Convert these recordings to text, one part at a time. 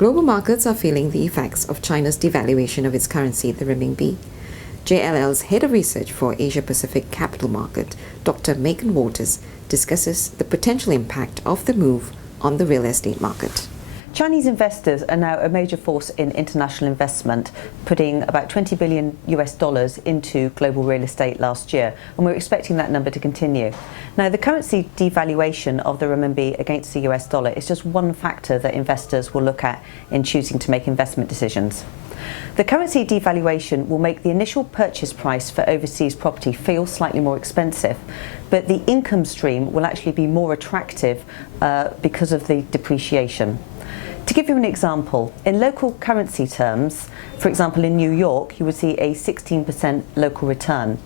Global markets are feeling the effects of China's devaluation of its currency, the renminbi. JLL's Head of Research for Asia-Pacific Capital Market, Dr. Megan Waters, discusses the potential impact of the move on the real estate market. Chinese investors are now a major force in international investment, putting about $20 billion into global real estate last year, and we're expecting that number to continue. Now, the currency devaluation of the renminbi against the US dollar is just one factor that investors will look at in choosing to make investment decisions. The currency devaluation will make the initial purchase price for overseas property feel slightly more expensive, but the income stream will actually be more attractive because of the depreciation. To give you an example, in local currency terms, for example in New York, you would see a 16% local return.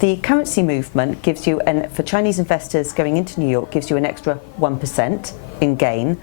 The currency movement gives you, for Chinese investors going into New York, gives you an extra 1% in gain.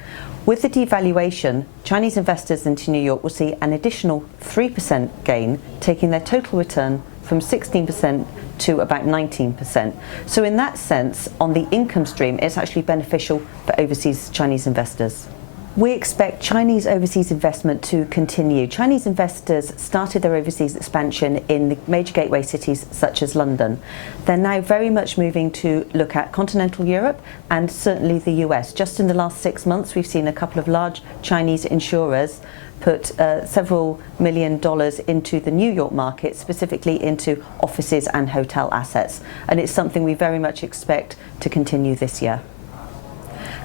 With the devaluation, Chinese investors into New York will see an additional 3% gain, taking their total return from 16% to about 19%. So in that sense, on the income stream, it's actually beneficial for overseas Chinese investors. We expect Chinese overseas investment to continue. Chinese investors started their overseas expansion in the major gateway cities such as London. They're now very much moving to look at continental Europe and certainly the US. Just in the last 6 months, we've seen a couple of large Chinese insurers put several $1 million into the New York market, specifically into offices and hotel assets. And it's something we very much expect to continue this year.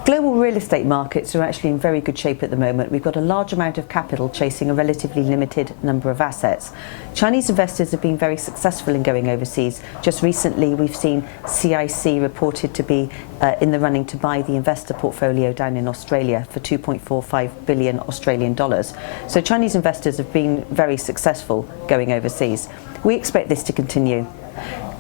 Global real estate markets are actually in very good shape at the moment. We've got a large amount of capital chasing a relatively limited number of assets. Chinese investors have been very successful in going overseas. Just recently we've seen CIC reported to be in the running to buy the investor portfolio down in Australia for 2.45 billion Australian dollars. So Chinese investors have been very successful going overseas. We expect this to continue.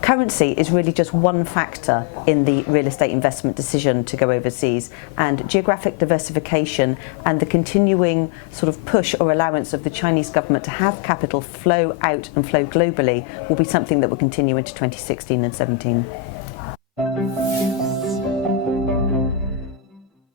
Currency is really just one factor in the real estate investment decision to go overseas, and geographic diversification and the continuing sort of push or allowance of the Chinese government to have capital flow out and flow globally will be something that will continue into 2016 and 17.